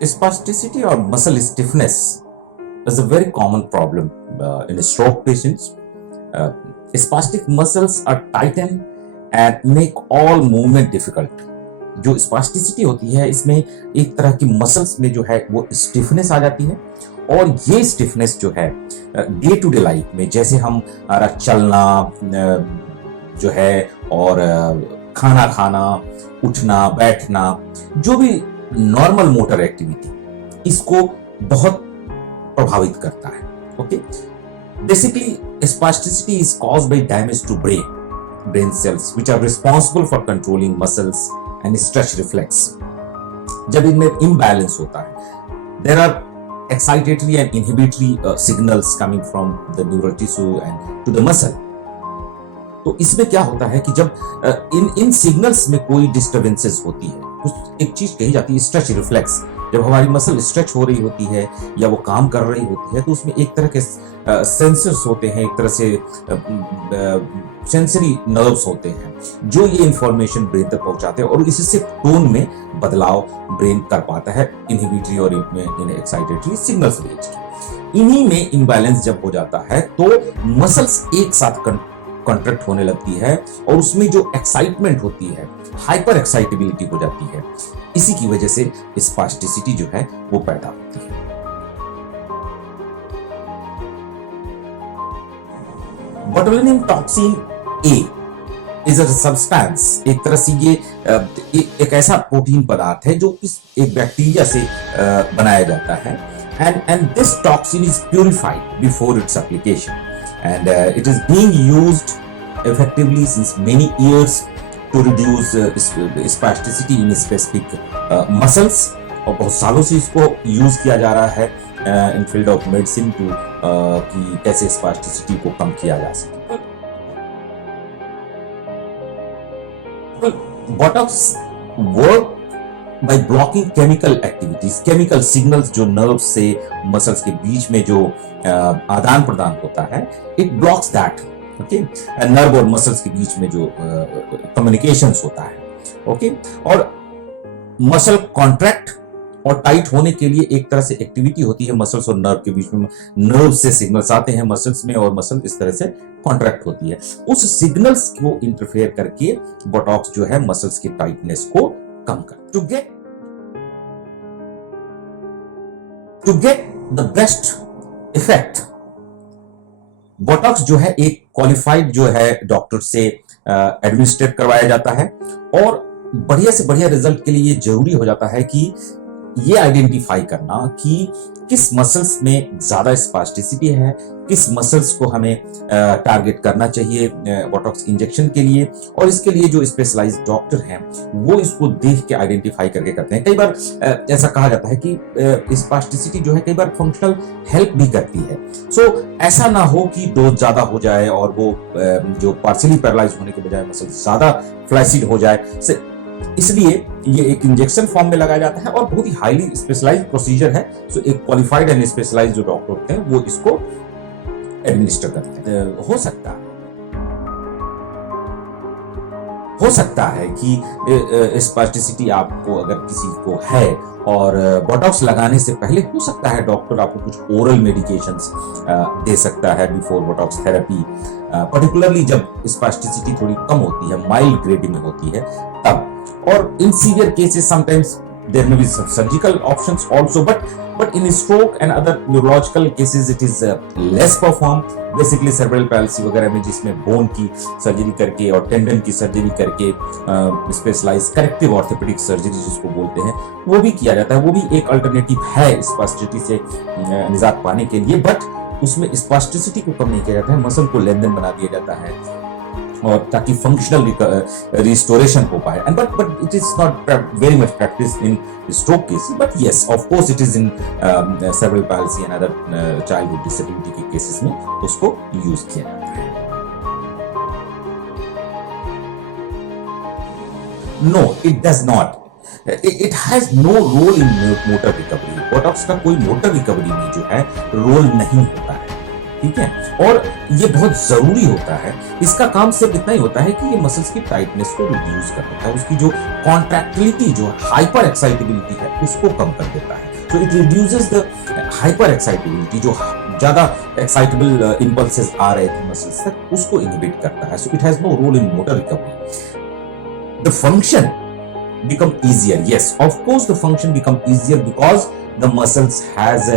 Spasticity or muscle stiffness is a very common problem in stroke patients. Uh, Spastic muscles are tightened and make all movement difficult. जो स्पास्टिसिटी होती है इसमें एक तरह की मसल्स में जो है वो स्टिफनेस आ जाती है, और ये स्टिफनेस जो है डे टू डे लाइफ में, जैसे हमारा चलना जो है और खाना खाना, उठना बैठना, जो भी नॉर्मल मोटर एक्टिविटी, इसको बहुत प्रभावित करता है. Okay, basically spasticity is caused by damage to brain cells which are responsible for controlling muscles and stretch reflex. जब इनमें इम्बैलेंस होता है, there are excitatory and inhibitory signals coming from the neural tissue and to the muscle. तो इसमें क्या होता है कि जब इन सिग्नल्स में कोई डिस्टर्बेंसेस होती है, कुछ एक चीज कही जाती है स्ट्रेच रिफ्लेक्स. जब हमारी मसल स्ट्रेच हो रही होती है या वो काम कर रही होती है, तो उसमें एक तरह के सेंसर्स होते हैं, एक तरह से सेंसरी नर्व्स होते हैं जो ये इंफॉर्मेशन ब्रेन तक पहुंचाते हैं, और इससे टोन में बदलाव ब्रेन कर पाता है इनहिबिटरी और एक्साइटेटरी सिग्नल्स भेज के. इन्हीं में इम्बैलेंस जब हो जाता है तो मसल्स एक साथ कॉन्ट्रैक्ट होने लगती है, और उसमें जो एक्साइटमेंट होती है, हाइपर एक्साइटेबिलिटी हो जाती है. इसी की वजह से स्पास्टिसिटी जो है वो पैदा होती है. Botulinum toxin A is a substance. एक तरह से ये एक ऐसा प्रोटीन पदार्थ है जो एक बैक्टीरिया से बनाया जाता है, and this toxin is purified before its application, and it is being used effectively since many years to reduce spasticity in specific muscles. और बहुत सालों से इसको यूज किया जा रहा है इन फील्ड ऑफ मेडिसिन टू कि कैसे स्पास्टिसिटी को कम किया जा सके. Botox work by blocking chemical activities, chemical signals जो नर्व्स से मसल्स के बीच में जो आदान प्रदान होता है, it blocks that. Okay, nerve और मसल्स के बीच में जो कम्युनिकेशंस होता है. ओके, और मसल कॉन्ट्रैक्ट और टाइट होने के लिए एक तरह से एक्टिविटी होती है मसल्स और नर्व के बीच में. नर्व से सिग्नल्स आते हैं मसल्स में, और मसल इस तरह से कॉन्ट्रैक्ट होती है. उस सिग्नल्स को इंटरफेयर करके बोटॉक्स जो है मसल्स की टाइटनेस को कम कर. To get the best effect, Botox जो है एक क्वालिफाइड जो है डॉक्टर से एडमिनिस्ट्रेट करवाया जाता है, और बढ़िया से बढ़िया रिजल्ट के लिए ये जरूरी हो जाता है कि ये आइडेंटिफाई करना कि किस मसल्स में ज्यादा स्पास्टिसिटी है, किस मसल्स को हमें टारगेट करना चाहिए बोटॉक्स इंजेक्शन के लिए. और इसके लिए जो स्पेशलाइज्ड डॉक्टर हैं वो इसको देख के आइडेंटिफाई करके करते हैं. कई बार ऐसा कहा जाता है कि स्पास्टिसिटी जो है कई बार फंक्शनल हेल्प भी करती है. सो ऐसा ना हो कि डोज ज्यादा हो जाए और वो जो पार्शियली पैरालाइज होने के बजाय मसल ज्यादा फ्लैसिड हो जाए. इसलिए ये एक इंजेक्शन फॉर्म में लगाया जाता है, और बहुत ही हाईली स्पेशलाइज्ड प्रोसीजर है. सो एक क्वालिफाइड एंड स्पेशलाइज्ड जो डॉक्टर होते हैं वो इसको एडमिनिस्टर करते हैं. हो सकता है कि स्पास्टिसिटी आपको अगर किसी को है और बोटॉक्स लगाने से पहले हो सकता है डॉक्टर आपको कुछ ओरल मेडिकेशंस दे सकता है बिफोर बोटॉक्स थेरेपी, पर्टिकुलरली जब स्पास्टिसिटी थोड़ी कम होती है, माइल्ड ग्रेड में होती है तब. और in severe cases sometimes there may be some surgical options also, but in stroke and other neurological cases it is less performed. Basically cerebral palsy वगैरह में जिसमें बोन की सर्जरी करके और टेंडन की सर्जरी करके स्पेशलाइज करेक्टिव ऑर्थोपेडिक सर्जरी जिसको बोलते हैं, वो भी किया जाता है. वो भी एक अल्टरनेटिव है स्पास्टिसिटी से निजात पाने के लिए, बट उसमें स्पास्टिसिटी को कम नहीं किया जाता है, मसल को लेन-देन बना दिया जाता है और ताकि फंक्शनल रिस्टोरेशन हो पाए. And but it is not very much practice in stroke cases, but yes of course it is in cerebral palsy and other childhood disability के केसेस में उसको यूज किया जाता है. No, it does not. It has no role in motor recovery. Botox का कोई motor recovery में जो है रोल नहीं होता है. ठीक है, और ये बहुत जरूरी होता है. इसका काम सिर्फ इतना ही होता है कि ये मसल्स की टाइटनेस को रिड्यूस कर देता है, उसकी जो कॉन्ट्रैक्टिलिटी, जो हाइपर एक्साइटेबिलिटी है उसको कम कर देता है. So it reduces the hyper excitability, जो ज्यादा एक्साइटेबल इंपल्सेस आ रहे थे मसल्स तक, उसको इनहिबिट करता है. So it has no role in motor recovery. The function become easier. Yes, of course the function become easier because the muscles has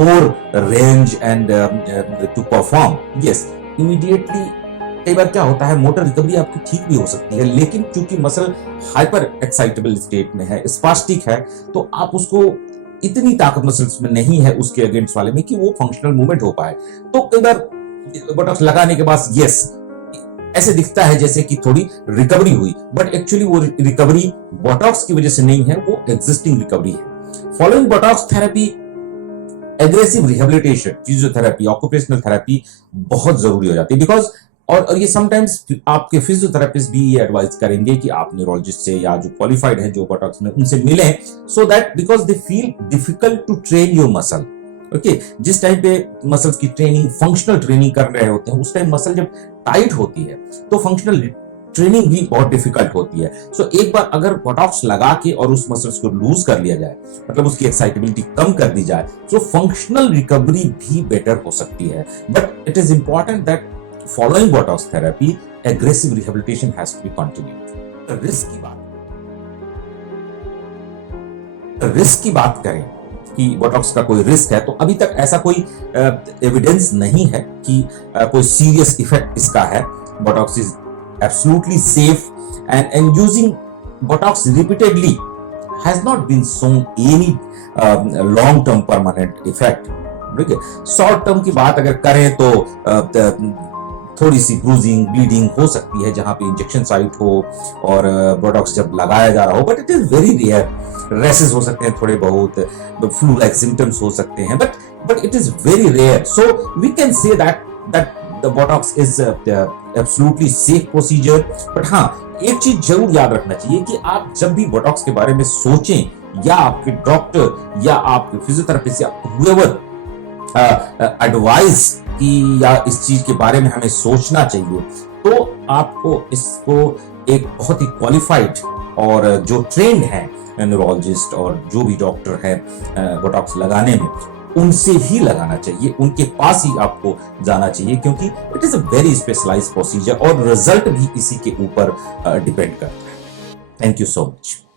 more range and to perform. Yes, immediately कई बार क्या होता है, motor recovery आपकी ठीक भी हो सकती है, लेकिन चूंकि मसल हाइपर एक्साइटेबल स्टेट में है, स्पास्टिक है, तो आप उसको इतनी ताकत मसल्स में नहीं है उसके अगेंस्ट वाले में कि वो फंक्शनल मूवमेंट हो पाए. तो कई बार बोटॉक्स लगाने के बाद यस ऐसे दिखता है जैसे कि थोड़ी रिकवरी हुई, बट एक्चुअली वो रिकवरी बोटॉक्स की वजह से नहीं है, वो एग्जिस्टिंग रिकवरी है. Following Botox therapy aggressive rehabilitation, physiotherapy, occupational therapy बहुत जरूरी हो जाती है. बिकॉज और ये समटाइम्स आपके फिजियोथेरेपिस्ट भी ये एडवाइस करेंगे कि आप न्यूरोलॉजिस्ट से या जो क्वालिफाइड है जो बोटॉक्स में, उनसे मिलें, so that because they feel difficult to train your muscle. Okay, जिस टाइम पे मसल्स की ट्रेनिंग, फंक्शनल ट्रेनिंग कर रहे होते हैं, उस टाइम मसल जब टाइट होती है तो फंक्शनल ट्रेनिंग भी बहुत डिफिकल्ट होती है. सो एक बार अगर बोटॉक्स लगा के और उस मसल्स को लूज कर लिया जाए, मतलब उसकी एक्साइटेबिलिटी कम कर दी जाए, तो फंक्शनल रिकवरी भी बेटर हो सकती है. But it is important that following Botox therapy aggressive rehabilitation has to be continued. Risk की बात करें कि बोटॉक्स का कोई रिस्क है, तो अभी तक ऐसा कोई एविडेंस नहीं है कि कोई सीरियस इफेक्ट इसका है. Botox is absolutely safe and using botox repeatedly has not been shown any long term permanent effect. ठीक है, शॉर्ट टर्म की बात अगर करें तो थोड़ी सी ब्रूजिंग, ब्लीडिंग हो सकती है जहां पे इंजेक्शन साइट हो और बोटॉक्स जब लगाया जा रहा हो, but it is very rare. Rashes हो सकते हैं थोड़े बहुत, फ्लू लाइक सिम्टम्स हो सकते हैं, but it is very rare. So we can say that the Botox is absolutely safe procedure. But हाँ, एक चीज जरूर याद रखना चाहिए कि आप जब भी बोटॉक्स के बारे में सोचें, या आपके डॉक्टर या आपके फिजियोथेरेपिस्ट या whoever एडवाइस कि या इस चीज के बारे में हमें सोचना चाहिए, तो आपको इसको एक बहुत ही क्वालिफाइड और जो ट्रेंड है न्यूरोलॉजिस्ट और जो भी डॉक्टर है बोटॉक्स लगाने में, उनसे ही लगाना चाहिए, उनके पास ही आपको जाना चाहिए, क्योंकि it is a very specialised procedure और रिजल्ट भी इसी के ऊपर डिपेंड करता है. Thank you so much.